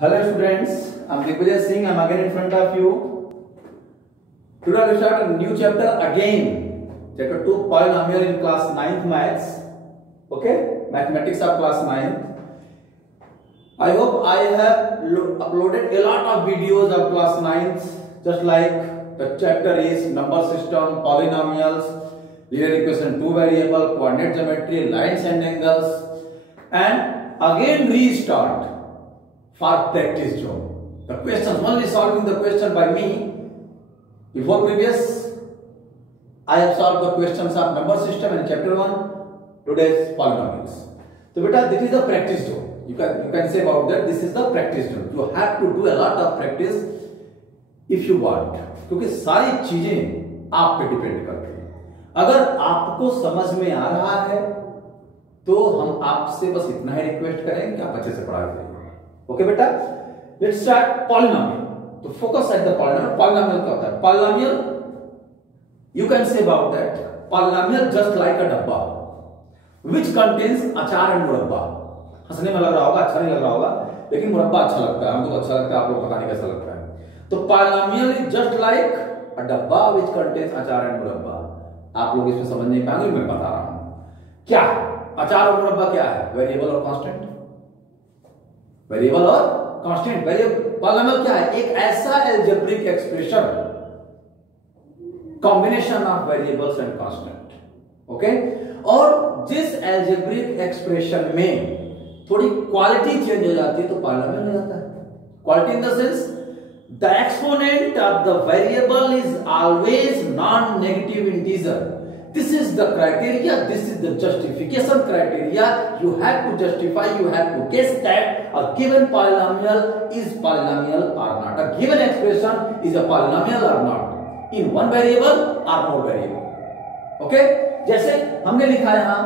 Hello students, I'm Digvijay Singh. I'm again in front of you. Today we start a new chapter again. Chapter 2, polynomial in class 9th maths. Okay, mathematics of class 9th. I hope I have uploaded a lot of videos of class 9th. Just like the chapter is number system, polynomials, linear equation, two variable, coordinate geometry, lines and angles, and again restart for practice job. The questions, only solving the question by me. Before previous, I have solved the questions of number system in chapter 1, today's polynomials. So beta, this is the practice job. You can say about that, this is the practice job. You have to do a lot of practice if you want. क्योंकि सारी चीजें आप पे depend करती हैं. अगर आपको समझ में आ रहा है तो हम आपसे बस इतना ही रिक्वेस्ट करेंगे कि आप अच्छे से पढ़ा करें. ओके बेटा, लेट्स स्टार्ट पॉलिनोमियल. तो focus at the polynomial. Polynomial क्या होता है? Polynomial you can say about that polynomial just like अ डब्बा व्हिच कंटेन्स अचार एंड मुरब्बा. हंसने में लग रहा होगा, अच्छा नहीं लग रहा होगा, लेकिन मुरब्बा अच्छा लगता है. हमको अच्छा लगता है, आप लोग पता नहीं कैसा लगता है. तो पॉलिनोमियल इज जस्ट लाइक अ डब्बा व्हिच कंटेन्स अचार एंड मुरब्बा. आप लोग इसमें समझ नहीं पाएंगे, मैं बता रहा हूं. क्या अचार और मुरब्बा क्या है? वेरिएबल और कांस्टेंट. वेरिएबल और कांस्टेंट. वेरिएबल पॉलिनोमियल क्या है? एक ऐसा algebraic expression, combination of variables and constant. Okay, और जिस अलजेब्रिक एक्सप्रेशन में थोड़ी क्वालिटी चेंज हो जाती है तो पॉलिनोमियल हो जाता है. Quality in the sense the exponent of the variable is always non-negative integer. This is the criteria, this is the justification criteria. You have to justify, you have to guess that a given polynomial is polynomial or not. A given expression is a polynomial or not in one variable or more variable. Okay, जैसे हमने लिखा है यहाँ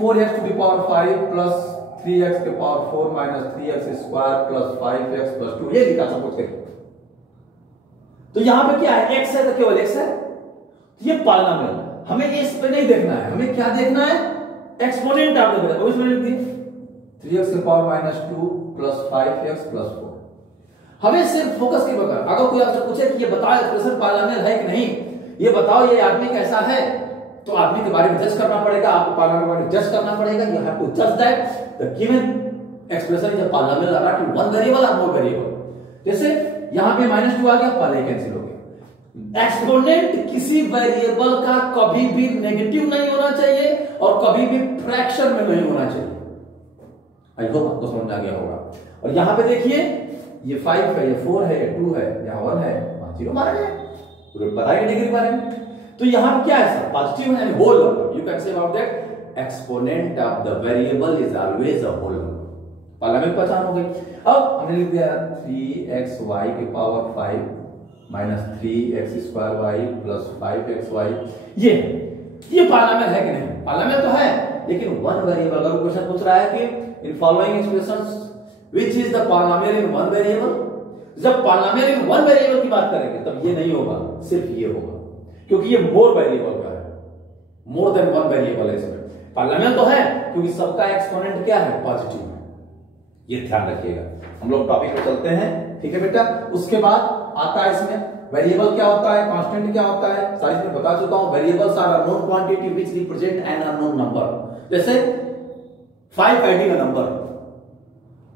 4x to the power 5 plus 3x के power 4 minus 3x square plus 5x plus 2. ये लिखा suppose करिए. तो यहां पे क्या है? x है तो केवल x है. ये पॉलिनोमियल. हमें इस पे नहीं देखना है, हमें क्या देखना है? Exponent of the variable. इसमें लिख दी 3x की पावर -2 प्लस 5x प्लस 4. हमें सिर्फ फोकस के बगैर, अगर कोई आपसे पूछे कि ये बताओ एक्सप्रेशन पॉलिनोमियल है कि नहीं, ये बताओ ये आदमी कैसा है, तो आदमी के बारे में जज करना पड़ेगा. आपको पॉलिनोमियल के बारे में जज करना पड़ेगा. यू हैव टू जज that the given expression is a polynomial और नॉट वन वेरिएबल और मोर वेरिएबल. जैसे यहां पे -2 आ गया, पहले कैंसिल हो गया. एक्सपोनेंट किसी वेरिएबल का कभी भी नेगेटिव नहीं होना चाहिए और कभी भी फ्रैक्शन में नहीं होना चाहिए. आई होप आपको समझ आ गया होगा. और यहां पे देखिए, ये 5 है, ये 4 है, ये 2 है, यहां 1 है, 0 मारा गया. तो बताइए डिग्री के बारे में. तो यहां पे क्या है सर? पॉजिटिव है, whole number. You can say about that exponent of the variable is always a whole number. Polynomial पहचान हो गई. अब हमने लिख दिया 3xy की power 5 minus 3x square y plus 5xy. ये पॉलिनोमियल है कि नहीं? पॉलिनोमियल तो है, लेकिन वन वेरिएबल. अगर क्वेश्चन पूछ रहा है कि in following expressions which is the polynomial in one variable, जब पॉलिनोमियल इन वन वेरिएबल की बात करेंगे तब ये नहीं होगा, सिर्फ ये होगा, क्योंकि ये मोर वेरिएबल का है. मोर देन वन वेरिएबल है इसमें. पॉलिनोमियल तो है क्योंकि सबका एक्सपोनेंट क्या है? पॉजिटिव है. ये ध्यान रखिएगा. हम लोग टॉपिक पे चलते हैं, ठीक है बेटा. उसके बाद आता है इसमें वेरिएबल क्या होता है, कांस्टेंट क्या होता है, सारी चीजें बता चुका हूं. Variables are unknown quantity which represent an unknown number. जैसे 5 आइडियल नंबर,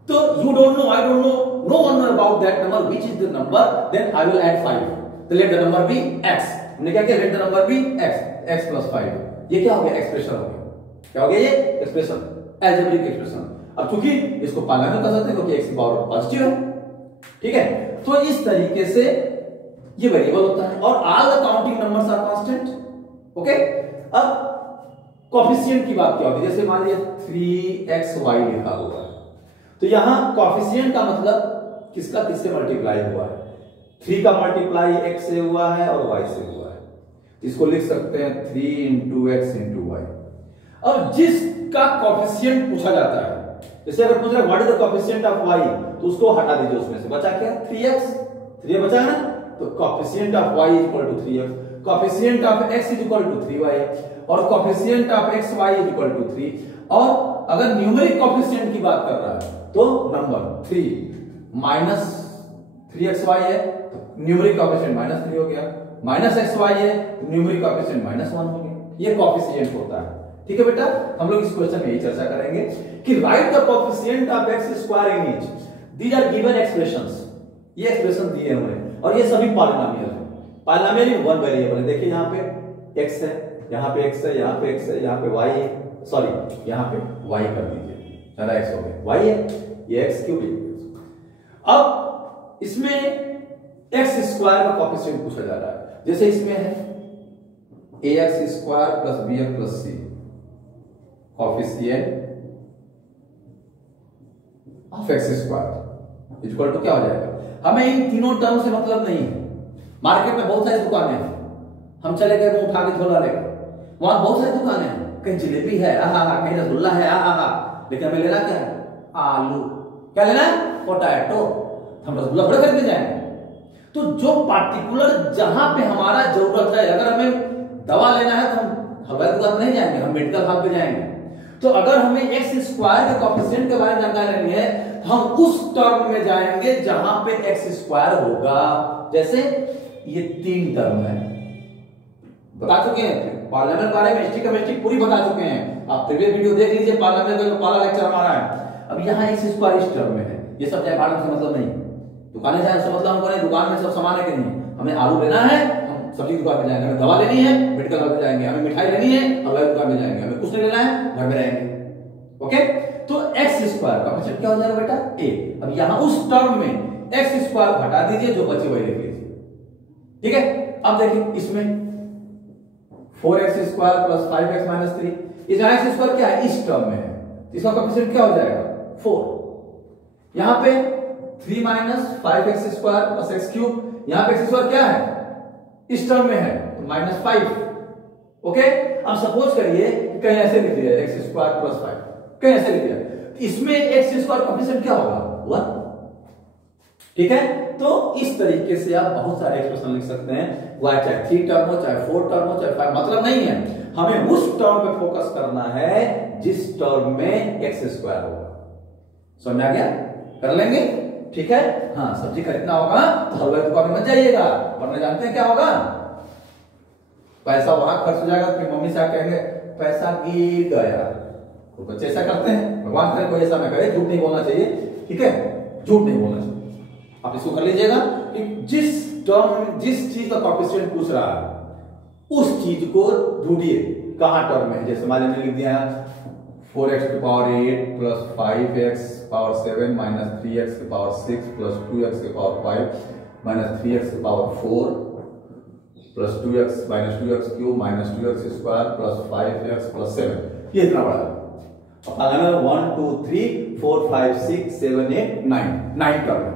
तो you don't know, I don't know, no one know about that number which is the number, then I will add 5. तो let the number be x. हमने क्या किया? Let the number be x plus 5. ये क्या हो गया? Expression हो गया. क्या हो गया? ये एक्सप्रेशन, अलजेब्रिक एक्सप्रेशन. अब चूंकि इसको पॉलिनोमियल कह सकते हैं क्योंकि x की पावर पॉजिटिव है, ठीक है. तो इस तरीके से ये वेरिएबल होता है. और all the counting numbers are constant. Okay. अब कोएफिशिएंट की बात क्या होती है? जैसे मान लीजिए 3xy लिखा हुआ है, तो यहां कोएफिशिएंट का मतलब किसका किससे मल्टीप्लाई हुआ है? 3 का मल्टीप्लाई x से हुआ है और y से हुआ है. इसको लिख सकते हैं 3 into x into y. अब जिसका कोएफिशिएंट पूछा जाता है, जैसे अगर पूछ रहे what is the coefficient of y, तो उसको हटा दीजिए. उसमें से बचा क्या? 3x. 3 बचा है ना, तो coefficient of y equal to 3x, coefficient of x is equal to 3y और coefficient of xy is equal to 3. और अगर न्यूमेरिक कोएफिशिएंट की बात कर रहा है तो नंबर 3 -3xy है तो न्यूमेरिक कोएफिशिएंट -3 हो गया, -xy है तो न्यूमेरिक कोएफिशिएंट -1 हो गया। ये कोएफिशिएंट होता है। ठीक है बेटा, हम लोग इस क्वेश्चन में यही चर्चा करेंगे कि write the coefficient of x square in each. These are given expressions, ये एक्सप्रेशन दिए हुए हैं और ये सभी पॉलिनोमियल है। पॉलिनोमियल इन वन वेरिएबल है। देखिए यहाँ पे x है, यहाँ पे x है, यहाँ पे x है, यहाँ पे y है, सॉरी यहाँ पे y कर दीजिए, ज्यादा x हो गया, y है, ये x क्यूब है। अब इसमें x स्क्वायर का कोएफिशिएंट पूछा जा रहा है। जैसे इसमें है ax square plus bx plus c coefficient of x square equal to क्या हो जाएगा। हमें इन तीनों टर्म से मतलब नहीं है। मार्केट में बहुत सारी दुकानें हैं, हम चले गए मुंह उठा के झोला लेकर, वहां बहुत सारी दुकानें हैं, कहीं जलेबी है आहा हा, कहीं रसगुल्ला है आहा हा, लेकिन हमें लेना क्या है, आलू। क्या लेना है, पोटैटो। हम रसगुल्ला थोड़ा खरीदने जाएंगे। तो जो पार्टिकुलर जहां पे हमारा जरूरत है, अगर हमें दवा लेना है तो हम हलवाई दुकान में नहीं जाएंगे, हम मेडिकल हॉल पे जाएंगे। तो अगर हमें एक्स स्क्वायर के कोएफिशिएंट के बारे में जानकारी लेनी है तो हम उस टर्म में जाएंगे जहां पे एक्स स्क्वायर होगा। जैसे ये 3 टर्म है, बता चुके हैं पॉलिनोमियल बारे में, हिस्ट्री केमिस्ट्री पूरी बता चुके हैं। आप प्रीवियस वीडियो देख लीजिए, पॉलिनोमियल का जो पहला लेक्चर हमारा है। अब यहाँ एक्स स्क्वायर इस टर्म में है, ये सब जाए भाड़ से मतलब नहीं, दुकानें जाए उससे मतलब हमको नहीं, दुकान में सब सामान है कि नहीं। हमें आलू लेना है, हम सब्जी दुकान में जाएंगे, हमें दवा लेनी है मेडिकल हॉल में जाएंगे, हमें मिठाई लेनी है हलवाई दुकान में जाएंगे, हमें कुछ नहीं लेना है घर में रहेंगे। ओके, तो एक्स स्क्वायर का मतलब क्या हो जाएगा बेटा, a। अब यहां उस टर्म में एक्स स्क्वायर घटा दीजिए, जो बचे वही लिख लीजिए। ठीक है, अब देखिए इसमें 4x square plus 5x minus 3, इस एक्स स्क्वायर क्या है, इस टर्म में है, इसका कोएफिशिएंट क्या हो जाएगा 4। यहां पे 3 minus 5x square plus x cube, यहां पे x स्क्वायर क्या है, इस टर्म में है तो -5। ओके, अब सपोज करिए कि कहीं ऐसे लिख दिया x स्क्वायर प्लस 5, कहीं ऐसे लिख दिया, इसमें x स्क्वायर कोएफिशिएंट क्या होगा 1। ठीक है, तो इस तरीके से आप बहुत सारे एक्सप्रेशन लिख सकते हैं, वह चाहे 3 टर्म हो, चाहे 4 टर्म हो, चाहे 5, मतलब नहीं है। हमें उस टर्म पे फोकस करना है जिस टर्म में एक्स स्क्वायर होगा। समझ आ गया, कर लेंगे। ठीक है, हाँ, सब्जी खरीदना होगा तो हलवाई दुकान में मत जाइएगा, वरना जानते हैं क्या होगा, पैसा वहां खर्च हो जाएगा, फिर मम्मी से कहेंगे पैसा गिर गया। तो बच्चे ऐसा करते हैं, भगवान करे कोई ऐसा ना करे, झूठ नहीं बोलना चाहिए। ठीक है, झूठ नहीं बोलना चाहिए। आप इसको कर लीजिएगा कि जिस टर्म, जिस चीज का कोएफिशिएंट पूछ रहा है उस चीज को ढूंढिए कहां टर्म में। जैसे मान लीजिए लिख दिया 4x की power 8 plus 5x power 7 minus 3x की पावर 6 प्लस 2x की पावर 5 माइनस 3x की power 4 plus 2x minus 2x cube minus 2x square plus 5x plus 7। ये इतना बड़ा है। अब अगर 1 2 3 4 5 6 7 8 9 टर्म।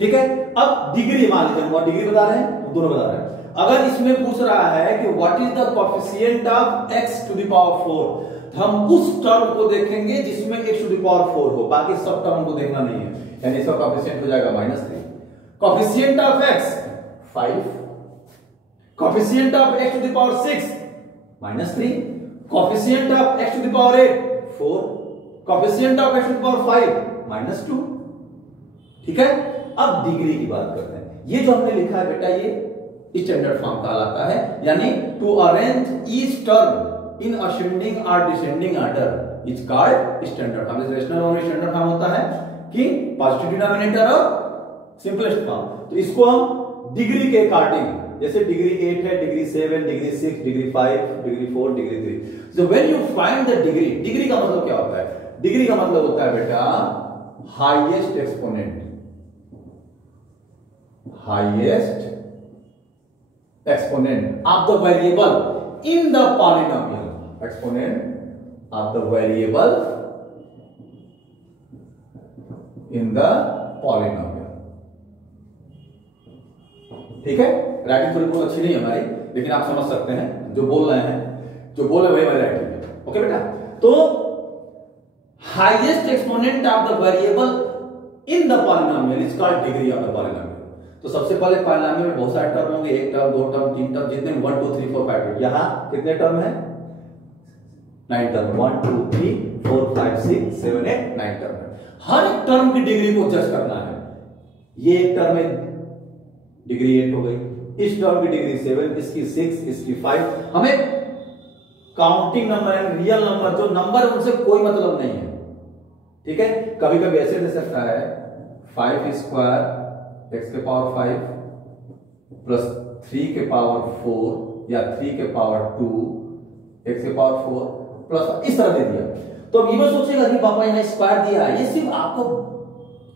ठीक है, अब डिग्री मान लीजिए, हम डिग्री बता रहे हैं, दोनों बता रहे हैं। अगर इसमें पूछ रहा है कि what is the coefficient of x to the power 4, हम उस टर्म को देखेंगे जिसमें x टू द पावर 4 हो, बाकी सब टर्म को देखना नहीं है। यानी इसका कोएफिशिएंट हो जाएगा -3। Coefficient of x 5, coefficient of x to the power 6 -3, coefficient of x to the power 8 4, coefficient of x to the power 5 -2। ठीक है, अब डिग्री की बात करते हैं। ये जो हमने लिखा है बेटा, ये स्टैंडर्ड फॉर्म कहलाता है, यानी to arrange each term in ascending और descending order is called standard form. जैसे रेशनल फॉर्म में स्टैंडर्ड फॉर्म होता है कि पॉजिटिव डिनोमिनेटर और सिंपलेस्ट फॉर्म, तो इसको हम डिग्री के अकॉर्डिंग, जैसे डिग्री 8 है, degree 7, degree 6, degree 5, degree 4, degree 3। So when you find the degree, degree का मतलब क्या होता है, डिग्री का मतलब होता है बेटा highest exponent, highest exponent of the variable in the polynomial, exponent of the variable in the polynomial। ठीक है, राइटिंग थोड़ी बहुत अच्छी नहीं है हमारी, लेकिन आप समझ सकते हैं जो बोल रहे हैं, जो बोल रहे वही राइटिंग है। ओके बेटा, तो highest exponent of the variable in the polynomial is called degree of the polynomial. तो सबसे पहले पॉलिनोमियल में बहुत सारे टर्म होंगे, 1 टर्म 2 टर्म 3 टर्म, जितने 1 2 3 4 5 टर्म। यहां कितने टर्म है, 9 टर्म, 1 2 3 4 5 6 7 8 9 टर्म है। हर एक टर्म की डिग्री को जज करना है। ये एक टर्म में डिग्री 8 हो गई, इस टर्म की डिग्री 7, इसकी 6, इसकी 5। हमें काउंटिंग नंबर है, रियल नंबर, जो नंबर उनसे कोई मतलब नहीं है, ठीक है। कभी कभी ऐसे दे सकता है 5 स्क्वायर एक्स के पावर 5 प्लस 3 के पावर 4 या 3 के पावर 2 एक्स के पावर 4 प्लस, इस तरह दे दिया। तो अब ये सोचेगा कि पापा यहाँ स्क्वायर दिया है, ये सिर्फ आपको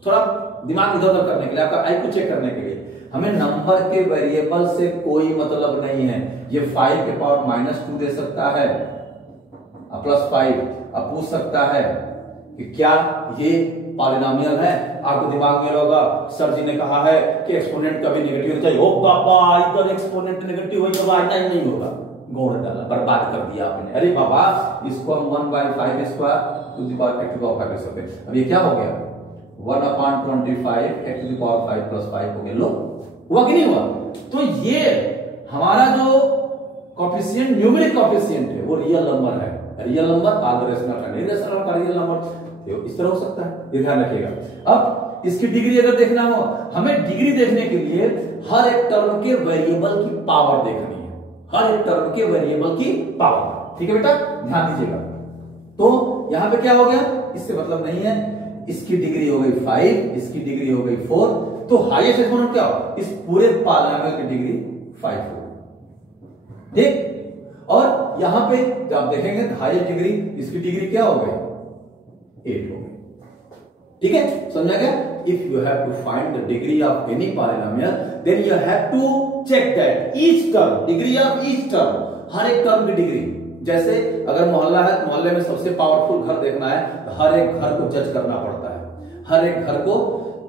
थोड़ा दिमाग इधर उधर करने के लिए, आपका आईक्यू चेक करने के लिए। हमें नंबर के वेरिएबल से कोई मतलब नहीं है। ये 5 के पावर -2 दे सकता है प्लस 5। अब पूछ सकता है कि क्या ये पॉलिनोमियल है। आपको दिमाग में होगा सर जी ने कहा है कि एक्सपोनेंट कभी नेगेटिव होना चाहिए। ओ पापा इधर एक्सपोनेंट नेगेटिव हो तो नहीं होगा, गौर डाला, बर्बाद कर दिया आपने। अरे बाबा इसको हम 1/5 square to the power x to the power 5 लिख सकते हैं। अब ये क्या हो गया 1/25 x to the power 5 plus 5 हो गया। लो हुआ कि नहीं हुआ। तो ये हमारा जो कोएफिशिएंट न्यूमेरिक कोएफिशिएंट है वो रियल नंबर है। रियल नंबर आगे रेशनल का नहीं, रेशनल का रियल नंबर इस तरह हो सकता है, ये ध्यान रखिएगा। अब इसकी डिग्री अगर देखना हो, हमें डिग्री देखने के लिए हर एक टर्म के वेरिएबल की पावर देखनी है, हर एक टर्म के वेरिएबल की पावर, ठीक है बेटा, ध्यान दीजिएगा। तो यहां पे क्या हो गया, इससे मतलब नहीं है। इसकी डिग्री हो गई 5, इसकी डिग्री हो गई 4, तो हाईएस्ट एक्सपोनेंट क्या हो, इस पूरे पॉलिनोमियल की डिग्री 5 हो, ठीक। और यहां पे जब आप देखेंगे तो हाईएस्ट डिग्री, इसकी डिग्री क्या हो गई 8 हो गई, ठीक है, समझा गया। If you have to find the degree of any polynomial then you have to check that each term, degree of each term, हर एक टर्म की डिग्री। जैसे अगर मोहल्ला है तो मोहल्ले में सबसे पावरफुल घर देखना है तो हर एक घर को जज करना पड़ता है, हर एक घर को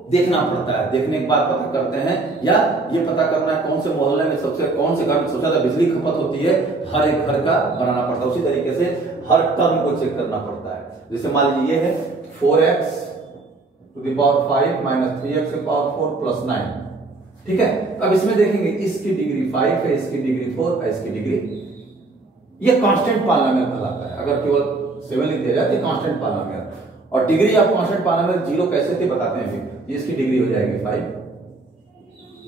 देखना पड़ता है। देखने के बाद पता करते हैं, या ये पता करना है कौन से मोहल्ले में कौन से घर में सबसे ज्यादा बिजली खपत होती है, हर एक घर का बनाना पड़ता है। उसी तरीके से हर टर्म को चेक करना पड़ता है। जैसे मान लीजिए ये है 4x to the power 5 minus 3x के पावर 4 प्लस 9, ठीक है। अब इसमें देखेंगे इसकी डिग्री 5 है, इसकी डिग्री 4 है, इसकी डिग्री, ये कांस्टेंट पॉलिनोमियल कहलाता है। अगर केवल 7 लिख दिया जाए तो कांस्टेंट पॉलिनोमियल। और डिग्री ऑफ कांस्टेंट पॉलिनोमियल 0 कैसे थे बताते हैं फिर। ये इसकी डिग्री हो जाएगी 5,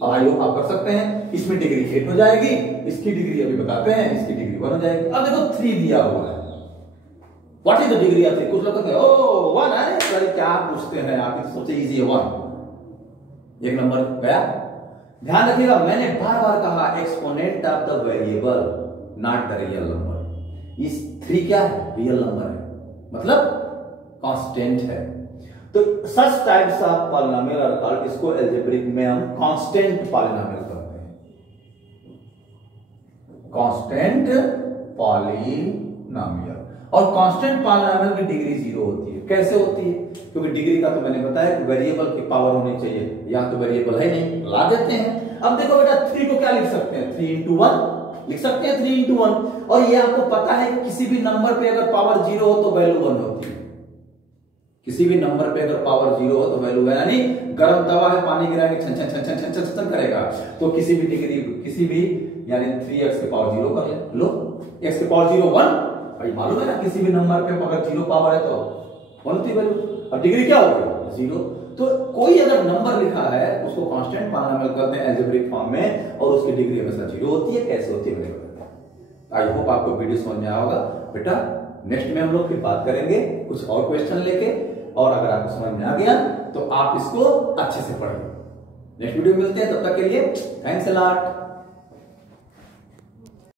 और आई होप आप कर सकते हैं। इसमें डिग्री 8 हो जाएगी, इसकी डिग्री अभी बताते हैं, इसकी डिग्री 1 हो जाएगी। अब देखो 3 दिया हुआ है, what is the degree of 3? कुछ लोग कहते हैं ओ 1 है, सर क्या पूछते हैं आप, तो सबसे इजी है 1, एक नंबर गया। ध्यान रखिएगा, मैंने बार बार कहा exponent of the variable not the real number. इस 3 क्या है, रियल नंबर है, मतलब कांस्टेंट है। तो such types of polynomial are called, इसको अलजेब्रिक में हम कांस्टेंट पॉलिनोमियल कहते हैं, कांस्टेंट पॉलिनोमियल। और कांस्टेंट पॉलिनोमियल की डिग्री 0 होती है। कैसे होती है? क्योंकि डिग्री का तो मैंने बताया कि वेरिएबल की पावर होनी चाहिए, यहां तो वेरिएबल है नहीं, ला देते हैं। अब देखो बेटा 3 को क्या लिख सकते हैं, 3 into 1 लिख सकते हैं, 3 into 1। और ये आपको पता है कि किसी भी नंबर पे अगर पावर 0 हो तो वैल्यू 1 होती है। किसी भी नंबर पे अगर पावर 0 हो तो वैल्यू 1, यानी गर्म तवा है, पानी गिराएंगे छन छन छन छन छन छन छन करेगा। तो किसी भी डिग्री, किसी भी, यानी 3x के पावर 0 कर ले, लो x के पावर 0 1, भाई मालूम है ना, किसी भी नंबर पे अगर 0 पावर है तो 1 होती वैल्यू। अब डिग्री क्या होगी 0। तो कोई अगर नंबर लिखा है उसको कांस्टेंट पॉलिनोमियल करते हैं अलजेब्रिक फॉर्म में, और उसकी डिग्री हमेशा 0 होती है। कैसे होती है मैंने बताया। आई होप आपको वीडियो समझ में आया होगा। बेटा नेक्स्ट में हम लोग फिर बात करेंगे कुछ और क्वेश्चन लेके, और अगर आपको समझ में आ गया तो आप इसको अच्छे से पढ़िए। नेक्स्ट वीडियो में मिलते हैं, तब तक के लिए थैंक्स अ लॉट।